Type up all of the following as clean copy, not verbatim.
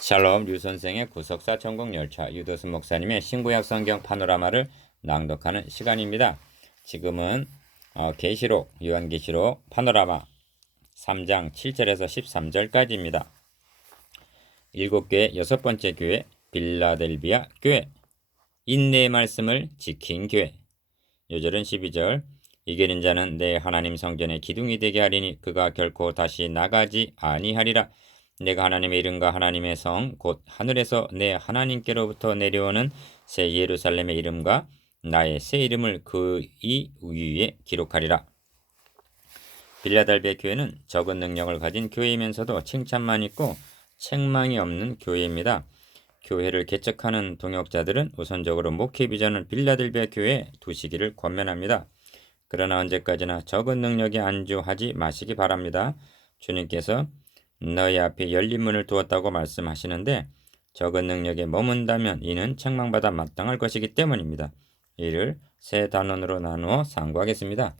샬롬 류선생의 구속사 천국열차 유도순 목사님의 신구약 성경 파노라마를 낭독하는 시간입니다. 지금은 계시록 요한계시록 파노라마 3장 7절에서 13절까지입니다. 7교회 여섯 번째 교회 빌라델비아 교회 인내의 말씀을 지킨 교회. 요절은 12절 이기는 자는 내 하나님 성전의 기둥이 되게 하리니 그가 결코 다시 나가지 아니하리라. 내가 하나님의 이름과 하나님의 성 곧 하늘에서 내 하나님께로부터 내려오는 새 예루살렘의 이름과 나의 새 이름을 그 이 위에 기록하리라. 빌라델비아 교회는 적은 능력을 가진 교회이면서도 칭찬만 있고 책망이 없는 교회입니다. 교회를 개척하는 동역자들은 우선적으로 목회 비전을 빌라델비아 교회에 두시기를 권면합니다. 그러나 언제까지나 적은 능력에 안주하지 마시기 바랍니다. 주님께서 너희 앞에 열린 문을 두었다고 말씀하시는데 적은 능력에 머문다면 이는 책망받아 마땅할 것이기 때문입니다. 이를 세 단원으로 나누어 상고하겠습니다.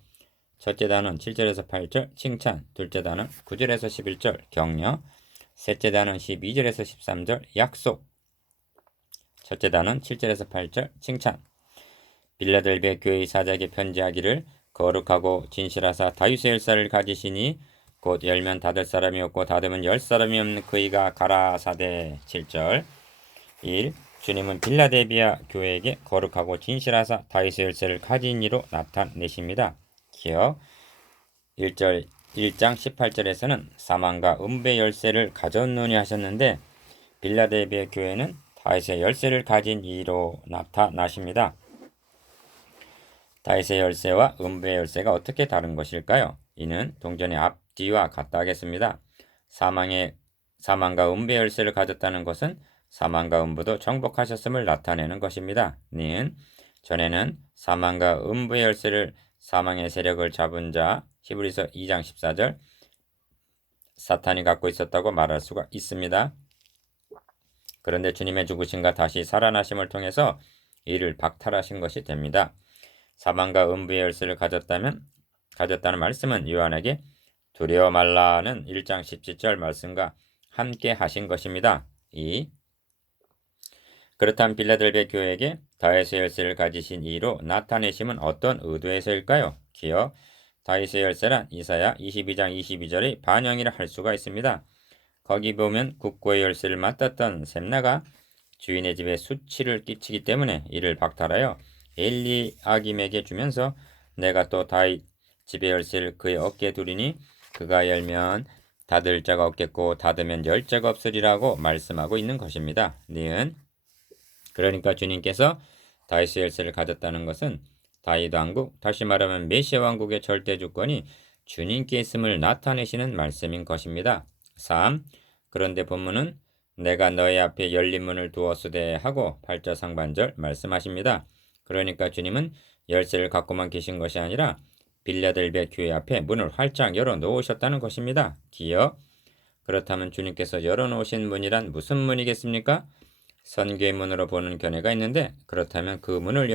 첫째 단원 7절에서 8절 칭찬, 둘째 단원 9절에서 11절 격려, 셋째 단원 12절에서 13절 약속. 첫째 단원 7절에서 8절 칭찬. 빌라델비아 교회의 사자에게 편지하기를 거룩하고 진실하사 다윗의 열쇠를 가지시니 곧 열면 닫을 사람이 없고 닫으면 열 사람이 없는 그이가 가라사대. 7절 1. 주님은 빌라델비아 교회에게 거룩하고 진실하사 다윗의 열쇠를 가진 이로 나타내십니다. 기억 1장 18절에서는 사망과 음배의 열쇠를 가졌노니 하셨는데 빌라델비아 교회는 다윗의 열쇠를 가진 이로 나타나십니다. 다윗의 열쇠와 음배의 열쇠가 어떻게 다른 것일까요? 이는 동전의 앞뒤와 같다 하겠습니다. 사망과 음배의 열쇠를 가졌다는 것은 사망과 음부도 정복하셨음을 나타내는 것입니다. 는 전에는 사망과 음부의 열쇠를 사망의 세력을 잡은 자 히브리서 2장 14절 사탄이 갖고 있었다고 말할 수가 있습니다. 그런데 주님의 죽으심과 다시 살아나심을 통해서 이를 박탈하신 것이 됩니다. 사망과 음부의 열쇠를 가졌다는 말씀은 요한에게 두려워 말라는 1장 17절 말씀과 함께 하신 것입니다. 2. 그렇다면 빌라델비아 교회에게 다윗의 열쇠를 가지신 이로 나타내심은 어떤 의도에서일까요? 기억 다윗의 열쇠란 이사야 22장 22절의 반영이라 할 수가 있습니다. 거기 보면 국고의 열쇠를 맡았던 셈나가 주인의 집에 수치를 끼치기 때문에 이를 박탈하여 엘리아김에게 주면서 내가 또 다윗 집의 열쇠를 그의 어깨에 두리니 그가 열면 닫을 자가 없겠고 닫으면 열 자가 없으리라고 말씀하고 있는 것입니다. 니은 그러니까 주님께서 다윗의 열쇠를 가졌다는 것은 다윗 왕국, 다시 말하면 메시아 왕국의 절대 주권이 주님께 있음을 나타내시는 말씀인 것입니다. 3. 그런데 본문은 내가 너희 앞에 열린 문을 두었으되 하고 8절 상반절 말씀하십니다. 그러니까 주님은 열쇠를 갖고만 계신 것이 아니라 빌라델비아 교회 앞에 문을 활짝 열어 놓으셨다는 것입니다. 기억 그렇다면 주님께서 열어 놓으신 문이란 무슨 문이겠습니까? 선교의 문으로 보는 견해가 있는데 그렇다면 그 문을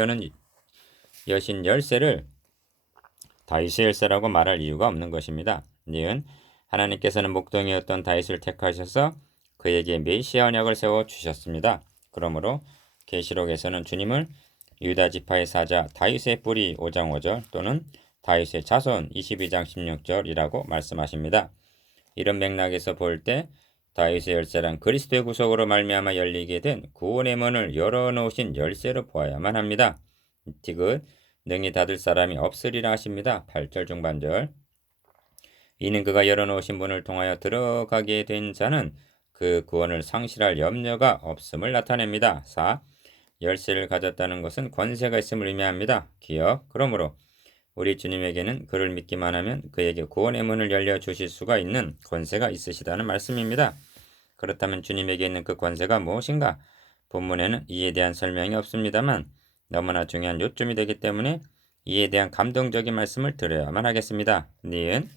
여신 열쇠를 다윗의 열쇠라고 말할 이유가 없는 것입니다. 니은 하나님께서는 목동이었던 다윗을 택하셔서 그에게 메시아 언약을 세워 주셨습니다. 그러므로 계시록에서는 주님을 유다 지파의 사자 다윗의 뿌리 5장 5절 또는 다윗의 자손 22장 16절이라고 말씀하십니다. 이런 맥락에서 볼 때 다윗의 열쇠란 그리스도의 구속으로 말미암아 열리게 된 구원의 문을 열어놓으신 열쇠로 보아야만 합니다. 디귿 능히 닫을 사람이 없으리라 하십니다. 8절 중반절 이는 그가 열어놓으신 문을 통하여 들어가게 된 자는 그 구원을 상실할 염려가 없음을 나타냅니다. 4. 열쇠를 가졌다는 것은 권세가 있음을 의미합니다. 기억 그러므로 우리 주님에게는 그를 믿기만 하면 그에게 구원의 문을 열려주실 수가 있는 권세가 있으시다는 말씀입니다. 그렇다면 주님에게 있는 그 권세가 무엇인가? 본문에는 이에 대한 설명이 없습니다만 너무나 중요한 요점이 되기 때문에 이에 대한 감동적인 말씀을 드려야만 하겠습니다. 니은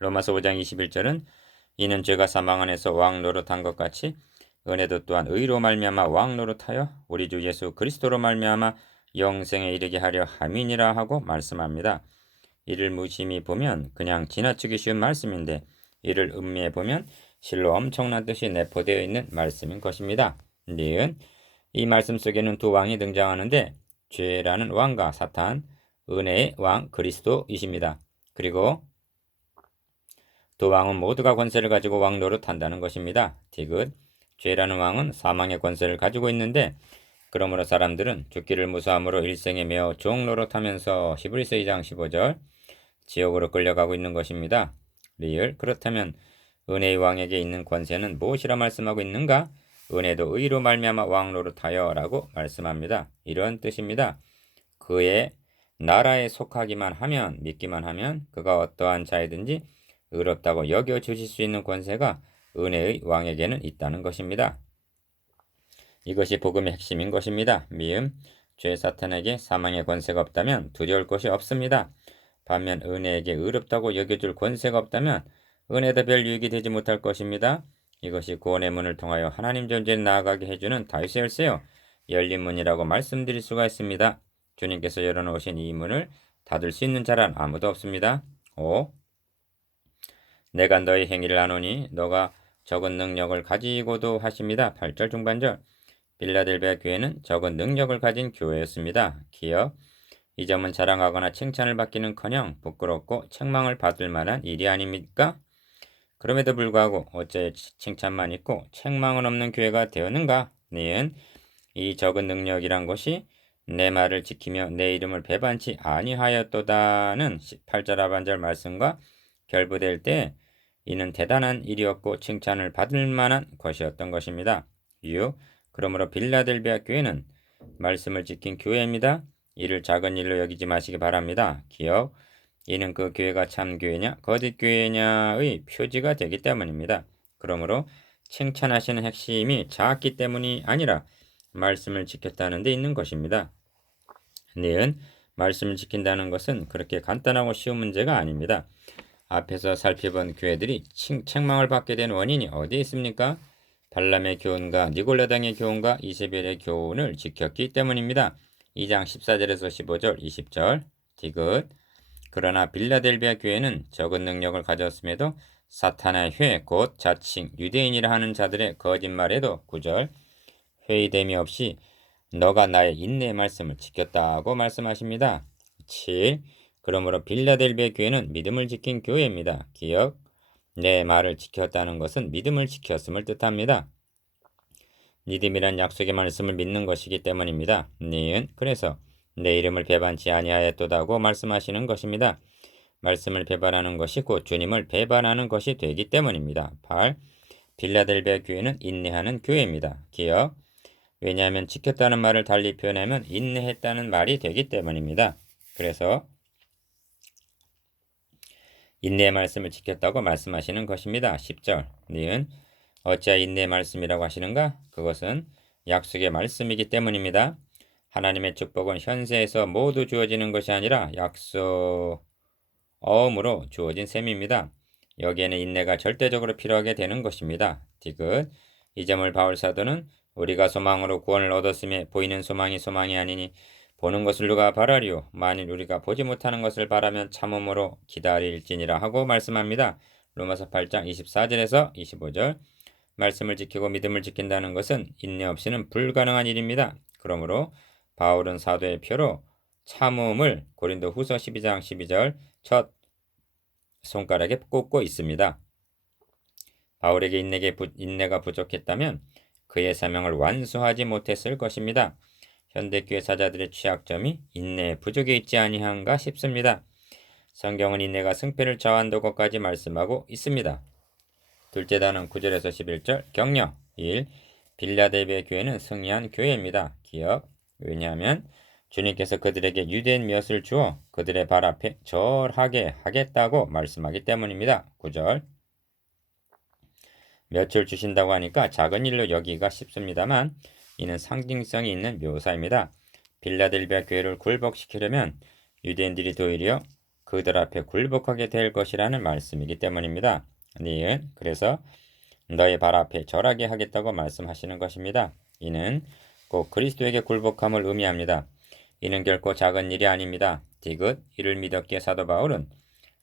로마서 5장 21절은 이는 죄가 사망 안에서 왕 노릇한 것 같이 은혜도 또한 의로 말미암아 왕 노릇하여 우리 주 예수 그리스도로 말미암아 영생에 이르게 하려 함이니라 하고 말씀합니다. 이를 무심히 보면 그냥 지나치기 쉬운 말씀인데 이를 음미해 보면 실로 엄청난 뜻이 내포되어 있는 말씀인 것입니다. 니은 이 말씀 속에는 두 왕이 등장하는데 죄라는 왕과 사탄, 은혜의 왕 그리스도이십니다. 그리고 두 왕은 모두가 권세를 가지고 왕 노릇한다는 것입니다. 디귿 죄라는 왕은 사망의 권세를 가지고 있는데 그러므로 사람들은 죽기를 무서함으로 일생에 매어 종 노릇하면서 히브리서 2장 15절 지옥으로 끌려가고 있는 것입니다. 리을 그렇다면 은혜의 왕에게 있는 권세는 무엇이라 말씀하고 있는가? 은혜도 의로 말미암아 왕 노릇하여라고 말씀합니다. 이런 뜻입니다. 그의 나라에 속하기만 하면 믿기만 하면 그가 어떠한 자이든지 의롭다고 여겨 주실 수 있는 권세가 은혜의 왕에게는 있다는 것입니다. 이것이 복음의 핵심인 것입니다. 미음 죄 사탄에게 사망의 권세가 없다면 두려울 것이 없습니다. 반면 은혜에게 의롭다고 여겨줄 권세가 없다면 은혜도 별 유익이 되지 못할 것입니다. 이것이 구원의 문을 통하여 하나님 존재에 나아가게 해주는 다윗의 열쇠요 열린 문이라고 말씀드릴 수가 있습니다. 주님께서 열어놓으신 이 문을 닫을 수 있는 자란 아무도 없습니다. 5. 내가 너의 행위를 아노니 너가 적은 능력을 가지고도 하십니다. 8절 중반절 빌라델베아 교회는 적은 능력을 가진 교회였습니다. 기억 이 점은 자랑하거나 칭찬을 받기는커녕 부끄럽고 책망을 받을 만한 일이 아닙니까? 그럼에도 불구하고 어째 칭찬만 있고 책망은 없는 교회가 되었는가? 니은 이 적은 능력이란 것이 내 말을 지키며 내 이름을 배반치 아니하였도다는 18절 하반절 말씀과 결부될 때 이는 대단한 일이었고 칭찬을 받을 만한 것이었던 것입니다. 6. 그러므로 빌라델비아 교회는 말씀을 지킨 교회입니다. 이를 작은 일로 여기지 마시기 바랍니다. 기억 이는 그 교회가 참 교회냐 거짓 교회냐의 표지가 되기 때문입니다. 그러므로 칭찬하시는 핵심이 작기 때문이 아니라 말씀을 지켰다는 데 있는 것입니다. 니은 말씀을 지킨다는 것은 그렇게 간단하고 쉬운 문제가 아닙니다. 앞에서 살펴본 교회들이 책망을 받게 된 원인이 어디에 있습니까? 발람의 교훈과 니골라당의 교훈과 이세벨의 교훈을 지켰기 때문입니다. 2장 14절에서 15절 20절 디귿 그러나 빌라델비아 교회는 적은 능력을 가졌음에도 사탄의 회 곧 자칭 유대인이라 하는 자들의 거짓말에도 9절 회의됨이 없이 너가 나의 인내의 말씀을 지켰다고 말씀하십니다. 7. 그러므로 빌라델비아 교회는 믿음을 지킨 교회입니다. 기억 내 말을 지켰다는 것은 믿음을 지켰음을 뜻합니다. 믿음이란 약속의 말씀을 믿는 것이기 때문입니다. 니은 그래서 내 이름을 배반치 아니하였도다고 말씀하시는 것입니다. 말씀을 배반하는 것이 곧 주님을 배반하는 것이 되기 때문입니다. 8. 빌라델비아 교회는 인내하는 교회입니다. 기억 왜냐하면 지켰다는 말을 달리 표현하면 인내했다는 말이 되기 때문입니다. 그래서 인내의 말씀을 지켰다고 말씀하시는 것입니다. 10절 니은 어찌하여 인내의 말씀이라고 하시는가? 그것은 약속의 말씀이기 때문입니다. 하나님의 축복은 현세에서 모두 주어지는 것이 아니라 약속어음으로 주어진 셈입니다. 여기에는 인내가 절대적으로 필요하게 되는 것입니다. 디귿 이 점을 바울 사도는 우리가 소망으로 구원을 얻었음에 보이는 소망이 소망이 아니니 보는 것을 누가 바라리요? 만일 우리가 보지 못하는 것을 바라면 참음으로 기다릴지니라 하고 말씀합니다. 로마서 8장 24절에서 25절 말씀을 지키고 믿음을 지킨다는 것은 인내 없이는 불가능한 일입니다. 그러므로 바울은 사도의 표로 참음을 고린도 후서 12장 12절 첫 손가락에 꽂고 있습니다. 바울에게 인내가 부족했다면 그의 사명을 완수하지 못했을 것입니다. 현대교회 사자들의 취약점이 인내의 부족에 있지 아니한가 싶습니다. 성경은 인내가 승패를 좌우한다고까지 말씀하고 있습니다. 둘째 단은 9절에서 11절 격려 1. 빌라델비아 교회는 승리한 교회입니다. 기억 왜냐하면 주님께서 그들에게 유대인 몇을 주어 그들의 발 앞에 절하게 하겠다고 말씀하기 때문입니다. 9절 몇을 주신다고 하니까 작은 일로 여기기가 쉽습니다만 이는 상징성이 있는 묘사입니다. 빌라델비아 교회를 굴복시키려면 유대인들이 도리어 그들 앞에 굴복하게 될 것이라는 말씀이기 때문입니다. 니은 그래서 너의 발 앞에 절하게 하겠다고 말씀하시는 것입니다. 이는 꼭 그리스도에게 굴복함을 의미합니다. 이는 결코 작은 일이 아닙니다. 디귿 이를 믿었기에 사도 바울은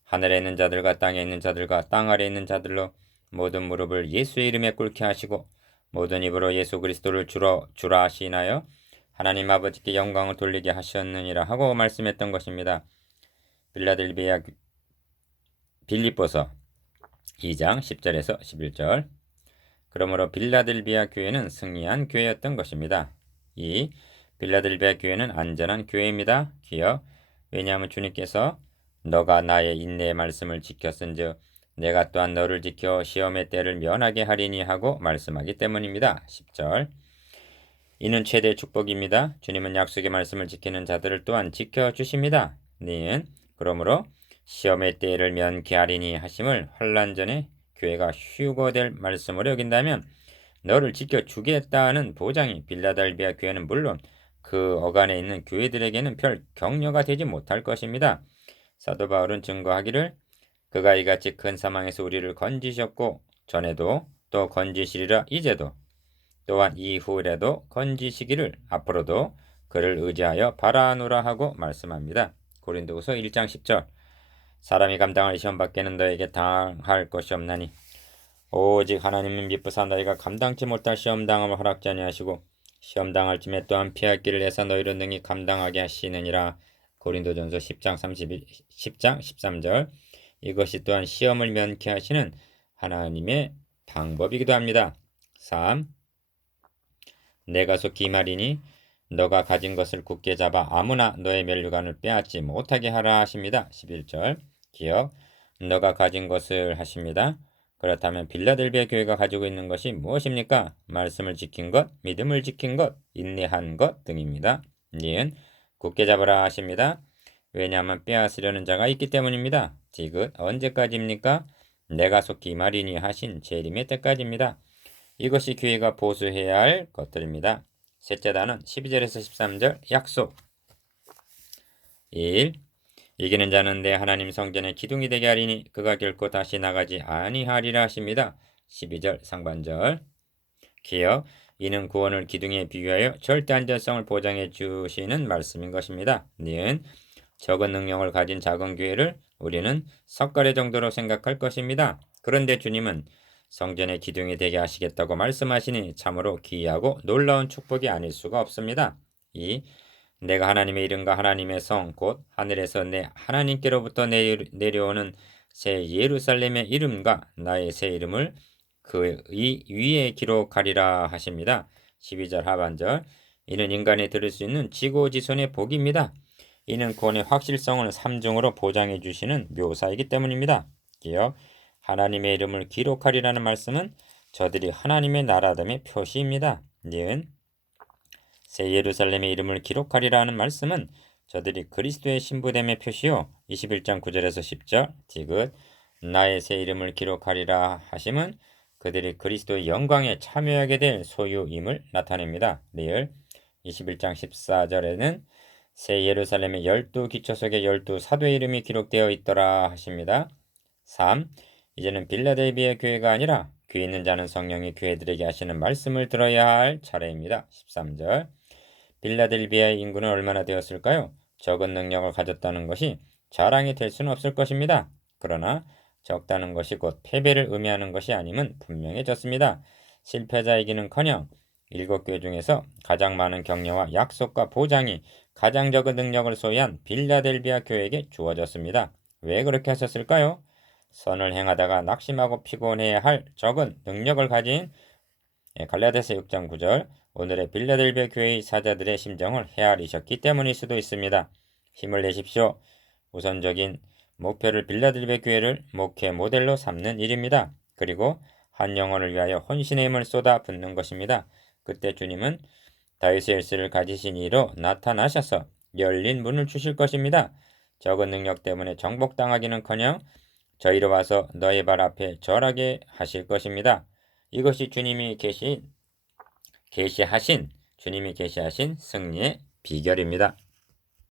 하늘에 있는 자들과 땅에 있는 자들과 땅 아래에 있는 자들로 모든 무릎을 예수의 이름에 꿇게 하시고 모든 입으로 예수 그리스도를 주라 하시나요? 하나님 아버지께 영광을 돌리게 하셨느니라 하고 말씀했던 것입니다. 빌립보서 2장 10절에서 11절. 그러므로 빌라델비아 교회는 승리한 교회였던 것입니다. 이 빌라델비아 교회는 안전한 교회입니다. 기억. 왜냐하면 주님께서 너가 나의 인내의 말씀을 지켰은즉 내가 또한 너를 지켜 시험의 때를 면하게 하리니 하고 말씀하기 때문입니다. 10절. 이는 최대의 축복입니다. 주님은 약속의 말씀을 지키는 자들을 또한 지켜주십니다. 니은 그러므로 시험의 때를 면케하리니 하심을 환난 전에 교회가 휴거될 말씀으로 여긴다면 너를 지켜주겠다는 보장이 빌라델비아 교회는 물론 그 어간에 있는 교회들에게는 별 격려가 되지 못할 것입니다. 사도 바울은 증거하기를 그가 이같이 큰 사망에서 우리를 건지셨고 전에도 또 건지시리라 이제도 또한 이후에라도 건지시기를 앞으로도 그를 의지하여 바라노라 하고 말씀합니다. 고린도후서 1장 10절. 사람이 감당할 시험 밖에는 너에게 당할 것이 없나니 오직 하나님은 미쁘사 너희가 감당치 못할 시험 당함을 허락지 아니하시고 시험 당할 쯤에 또한 피할 길을 내사 너희를 능히 감당하게 하시느니라. 고린도전서 10장 13절. 이것이 또한 시험을 면케 하시는 하나님의 방법이기도 합니다. 3. 내가 속히 말이니 너가 가진 것을 굳게 잡아 아무나 너의 면류관을 빼앗지 못하게 하라 하십니다. 11절. 기억. 너가 가진 것을 하십니다. 그렇다면 빌라델비아 교회가 가지고 있는 것이 무엇입니까? 말씀을 지킨 것, 믿음을 지킨 것, 인내한 것 등입니다. 니은 굳게 잡으라 하십니다. 왜냐하면 빼앗으려는 자가 있기 때문입니다. 지금 언제까지입니까? 내가 속히 말이니 하신 재림의 때까지입니다. 이것이 교회가 보수해야 할 것들입니다. 셋째 단은 12절에서 13절 약속. 1. 이기는 자는 내 하나님 성전의 기둥이 되게 하리니 그가 결코 다시 나가지 아니하리라 하십니다. 12절 상반절. 기억. 이는 구원을 기둥에 비유하여 절대 안전성을 보장해 주시는 말씀인 것입니다. 니은 적은 능력을 가진 작은 교회를 우리는 석가래 정도로 생각할 것입니다. 그런데 주님은 성전의 기둥이 되게 하시겠다고 말씀하시니 참으로 기이하고 놀라운 축복이 아닐 수가 없습니다. 2. 내가 하나님의 이름과 하나님의 성 곧 하늘에서 내 하나님께로부터 내려오는 새 예루살렘의 이름과 나의 새 이름을 그 위에 기록하리라 하십니다. 12절 하반절. 이는 인간이 들을 수 있는 지고지손의 복입니다. 이는 구원의 확실성을 3중으로 보장해 주시는 묘사이기 때문입니다. 기억. 하나님의 이름을 기록하리라는 말씀은 저들이 하나님의 나라됨의 표시입니다. 니은 새 예루살렘의 이름을 기록하리라는 말씀은 저들이 그리스도의 신부됨의 표시요. 21장 9절에서 10절 디귿 나의 새 이름을 기록하리라 하심은 그들이 그리스도의 영광에 참여하게 될 소유임을 나타냅니다. 리을 21장 14절에는 새 예루살렘의 12기초 속에 12사도의 이름이 기록되어 있더라 하십니다. 3. 이제는 빌라델비아 교회가 아니라 귀 있는 자는 성령이 교회들에게 하시는 말씀을 들어야 할 차례입니다. 13절. 빌라델비아의 인구는 얼마나 되었을까요? 적은 능력을 가졌다는 것이 자랑이 될 수는 없을 것입니다. 그러나 적다는 것이 곧 패배를 의미하는 것이 아님은 분명해졌습니다. 실패자이기는커녕 7교회 중에서 가장 많은 격려와 약속과 보장이 가장 적은 능력을 소유한 빌라델비아 교회에게 주어졌습니다. 왜 그렇게 하셨을까요? 선을 행하다가 낙심하고 피곤해야 할 적은 능력을 가진 갈라디아서 6장 9절 오늘의 빌라델비아 교회의 사자들의 심정을 헤아리셨기 때문일 수도 있습니다. 힘을 내십시오. 우선적인 목표를 빌라델비아 교회를 목회 모델로 삼는 일입니다. 그리고 한 영혼을 위하여 혼신의 힘을 쏟아 붓는 것입니다. 그때 주님은 다윗의 열쇠를 가지신 이로 나타나셔서 열린 문을 주실 것입니다. 적은 능력 때문에 정복당하기는커녕 저희로 와서 너의 발 앞에 절하게 하실 것입니다. 이것이 주님이 계시하신 승리의 비결입니다.